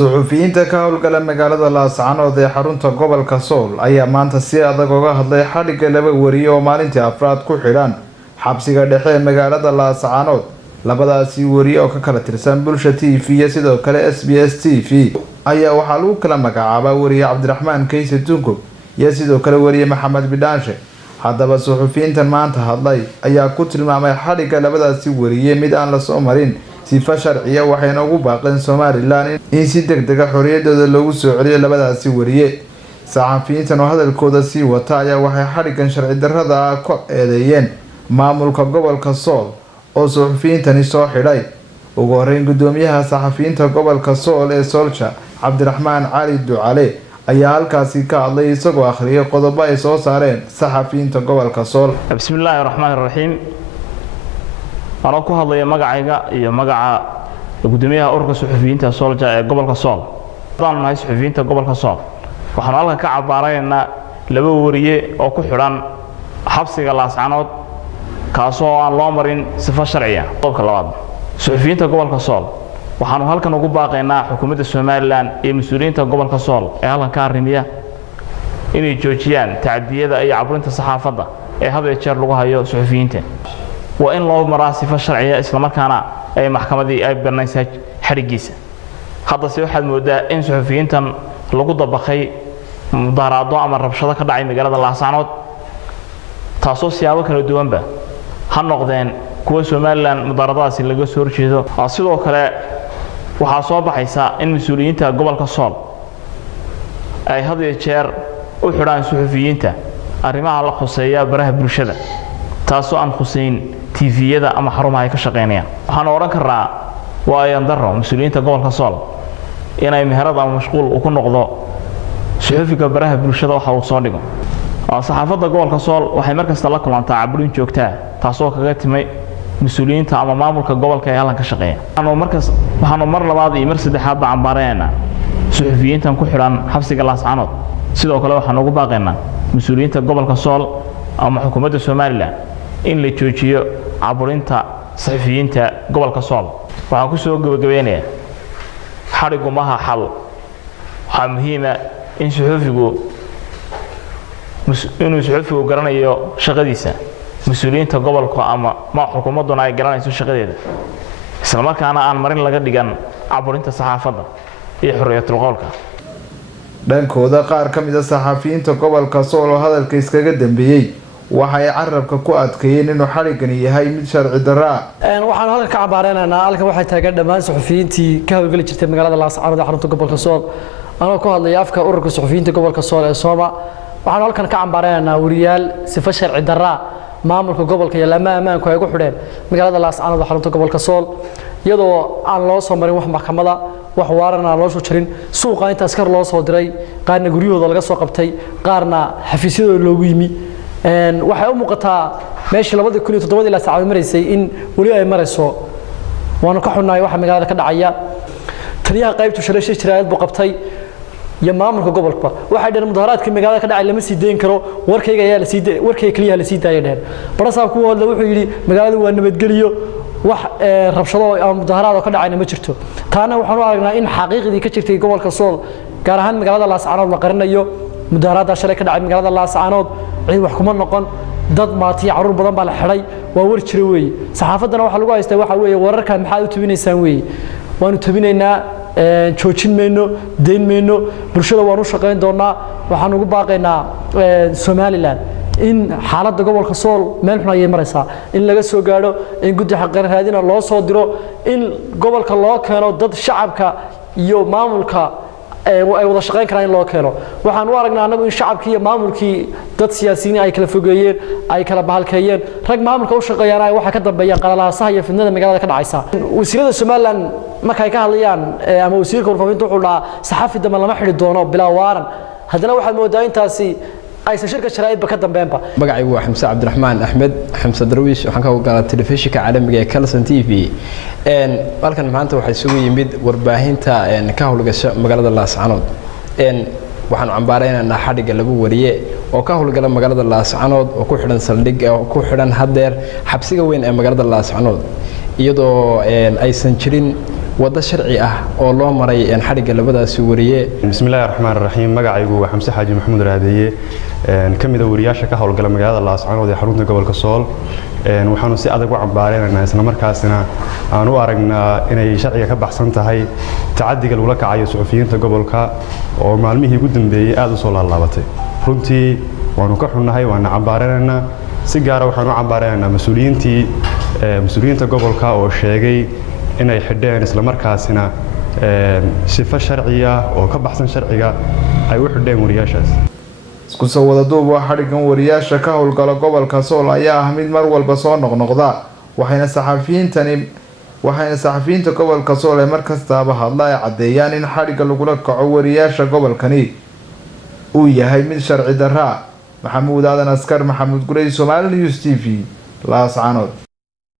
suxufiyiinta ka howlgala magaalada Laascaanood ee xarunta gobolka Sool ayaa maanta si adag uga hadlay xadhigga laba wariye oo maalintii afraad ku xidhan xabsiga dhexe ee magaalada Laascaanood. labadaasi wariye oo ka kala tirsan Bulsha TV iyo sidoo kale SBS TV ayaa waxaa lagu kala magacaabaa wariye Cabdiraxmaan Kayse Tungo iyo sidoo kale wariye Maxamed Bidaanshe. haddaba suxufiyiintan maanta hadlay ayaa ku tilmaamay xadhigga labadaasi wariye mid aan la soo marin sifa sharciya, waxayna ugu baaqeen Somaliland in si degdeg ah xorriyadooda loogu soo celiyo labadaasi wariye. saxafiyiintan oo hadalkooda sii wata ayaa waxay xadhiggan sharci darrada ah ku eedeeyeen maamulka gobolka Sool oo suxufiyiintani soo xidhay. ugu horreyn gudoomiyaha saxafiyiinta gobolka Sool ee Soolsha Cabdiraxmaan Cali Ducale ayaa halkaasi ka hadlay isagoo akhriyay qodobo ay soo saareen saxafiyiinta gobolka Sool. Bismillaahi Raxmaani Raxiim. Anoo ku hadlaya magacayga iyo magaca gudoomiyaha ururka suxufiyiinta Soolsha ee gobolka Sool. Waxaan nahay suxufiyiinta gobolka Sool. waxaan halka ka cabaaraynaa laba wariye oo ku xidhan xabsiga Laascaanood kaasoo aan loo marin sifa sharciya. qodobka labaad, suxufiyiinta gobolka Sool waxaanu halkan ugu baaqaynaa xukuumadda Somaliland iyo mas'uuliyiinta gobolka Sool ee halkan ka arrimiya inay joojiyaan tacadiyada iyo caburinta saxaafadda ee had iyo jeer lagu hayo suxufiyiinta. waa in loo maraa sifa sharciya isla markaana ay maxkamadii ay banaysaa xarigiisa. hadda si waxaad moodaa in suxufiyiintan lagu dabaqay mudaharaado ama rabshado ka dhacay magaalada Laascaanood taasoo siyaabo kala duwanba ha noqdeen kuwa Somaliland mudaharadaasi laga soo horjeedo. sidoo kale waxaa soo baxaysa in mas'uuliyiinta gobolka Sool ay had iyo jeer u xidhaan suxufiyiinta arrimaha la khuseeya baraha bulshada taasoo aan khuseyn TV-yada ama xarumaha ay ka shaqeynayaan. waxaan oran karaa waa ayaan darro mas'uuliyiinta gobolka Sool inay meherad ama mashquul ku noqdo suxufiga baraha bulshada waxa uu soo dhigo. saxaafadda gobolka Sool waxay markasta la kulantaa caburin joogto ah taasoo kaga timay mas'uuliyiinta ama maamulka gobolka ee halkan ka shaqeeya. waxaanu mar labaad iyo mar saddexaad ba cambaarayna suxufiyiintan ku xidhan xabsiga Laascaanood. sidoo kale waxaan ugu baaqaynaa mas'uuliyiinta gobolka Sool ama xukuumadda Somaliland in la joojiyo caburinta saxafiyiinta gobolka Sool. waxaan ku soo gabagabeynayaa xadhiggu maaha xal. waxaa muhiim ah in suxufigu garanayo shaqadiisa, mas'uuliyiinta gobolka ama xukuumadduna ay garanayso shaqadeeda, isla markaana aan marin laga dhigan caburinta saxaafadda iyo xorriyatul qowlka. dhankooda qaar ka mid ah saxafiyiinta gobolka Sool oo hadalka iskaga dambeeyay waxay carabka ku adkeeyeen inuu xadhiggani yahay mid sharci darro ah. waxaan halkan ka cabaaraynaynaa halkan waxay taagan dhammaan suxufiyiintii ka howlgali jirtay magaalada Laascaanood ee xarunta gobolka Sool. anoo ku hadlaya afka ururka suxufiyiinta gobolka Sool ee Sooma, waxaan halkan ka cabaaraynaynaa wariyaal sifa sharci darro maamulka gobolka iyo lama ammaanku ay ku xidheen magaalada Laascaanood ee xarunta gobolka Sool iyadoo aan loo soo marin wax maxkamada, wax waaran aan loo soo jarin, suuqa inta askar loo soo diray, qaarna guryahooda laga soo qabtay, qaarna xafiisyadooda loogu yimi. waxay u muuqataa meeshii 2007 ilaa saacad mareysay in wali ay marayso. waanu ka xunnahay waxa magaalada ka dhacaya. taliyaha qaybtu shaleeshay jiraayad buu qabtay iyo maamulka gobolka waxay dhaheen mudaharaadka magaalada ka dhacay lama sii deyn karo, warkayga ayaa la sii deeyay, warkayga kaliya la sii daayay dhaheen. barasaab ku wadla wuxuu yiri magaaladu waa nabadgeliyo, wax rabshado ama mudaharaad ka dhacayna ma jirto. taana waxaan u aragnaa in xaqiiqdii ka jirtay gobolka Sool gaar ahaan magaalada Laascaanood la qarinayo. mudaharaadda shalay ka dhacay magaalada Laascaanood cid wax kuma noqon, dad maati caruur badan baa la xidhay, waa war jira weeye. saxaafaddana waxa lagu haystaa waxa weeye wararkan maxaad u tabinaysaan weeye. waanu tabinaynaa, joojin mayno, deyn mayno, bulshada waanu shaqayn doonaa. waxaan ugu baaqaynaa Somaliland in xaaladda gobolka Sool meel xun ay maraysaa, in laga soo gaadho, in guddi xaqan raadina loo soo diro, in gobolka loo keeno dad shacabka iyo maamulka ay wada shaqayn karaan in loo keeno. waxaan u aragnaa anagu in shacabkii iyo maamulkii dad siyaasiyiin ay kala fogeeyeen, ay kala bahalkeeyeen. rag maamulka u shaqeeyaan waxa ka dambeeyaan qalalaasaha iyo fidnada magaalada ka dhacaysa. wasiirada Somaliland markay ka hadlayaan ama wasiirka warfaafinta wuxuu dhahaa saxafi dama lama xidhi doono bilaa waaran. haddana waxaad moodaa intaasi aysan shirka sharaa'idba ka dambeynba. magacaygu waa Xamse Cabdiraxmaan Axmed Xamse Darwiish, waxaan ka howlgalaa telefishinka caalamiga ee Kalson TV. halkan maanta waxaa isugu yimid warbaahinta ka howlgasha magaalada Laascaanood. waxaan cambaaraynaynaa xadhigga laba wariye oo ka howlgala magaalada Laascaanood oo ku xidhan saldhig oo ku xidhan hadeer xabsiga weyn ee magaalada Laascaanood iyadoo aysan jirin wada sharci ah oo loo maray xariga labadaasi wariye. Bismillahir Rahmanir Rahiim. Magacaygu waa Xamse Xaaji Maxamuud Raadeeye, kamid ah wariyaasha ka howlgala magaalada Laascaanood ee xarunta gobolka Sool. waxaanu si adag u cambaareynaa isla markaasina aan u aragnaa inay sharciga ka baxsan tahay tacadiga lagula kacayo suxufiyiinta gobolka oo maalmihii ugu dambeeyay aad u soo laalaabatay. runtii waanu ka xunnahay, waana cambaareynaa. si gaar ah waxaan u cambaareynaa mas'uuliyiinta gobolka oo sheegay inay xidheen isla markaasina sifo sharci ah oo ka baxsan sharciga ay u xidheen wariyaashaas. isku soo wada duub waa xadhigan wariyaasha ka howlgala gobolka Sool ayaa ah mid mar walba soo noqnoqda, waxayna saxafiyiinta gobolka Sool ee markastaba hadla ay cadeeyaan in xadhiga lagula kaco wariyaasha gobolkani uu yahay mid sharci darro ah. Maxamuud Aadan Askar, Maxamuud Gurey, Somali News TV, Laascaanood.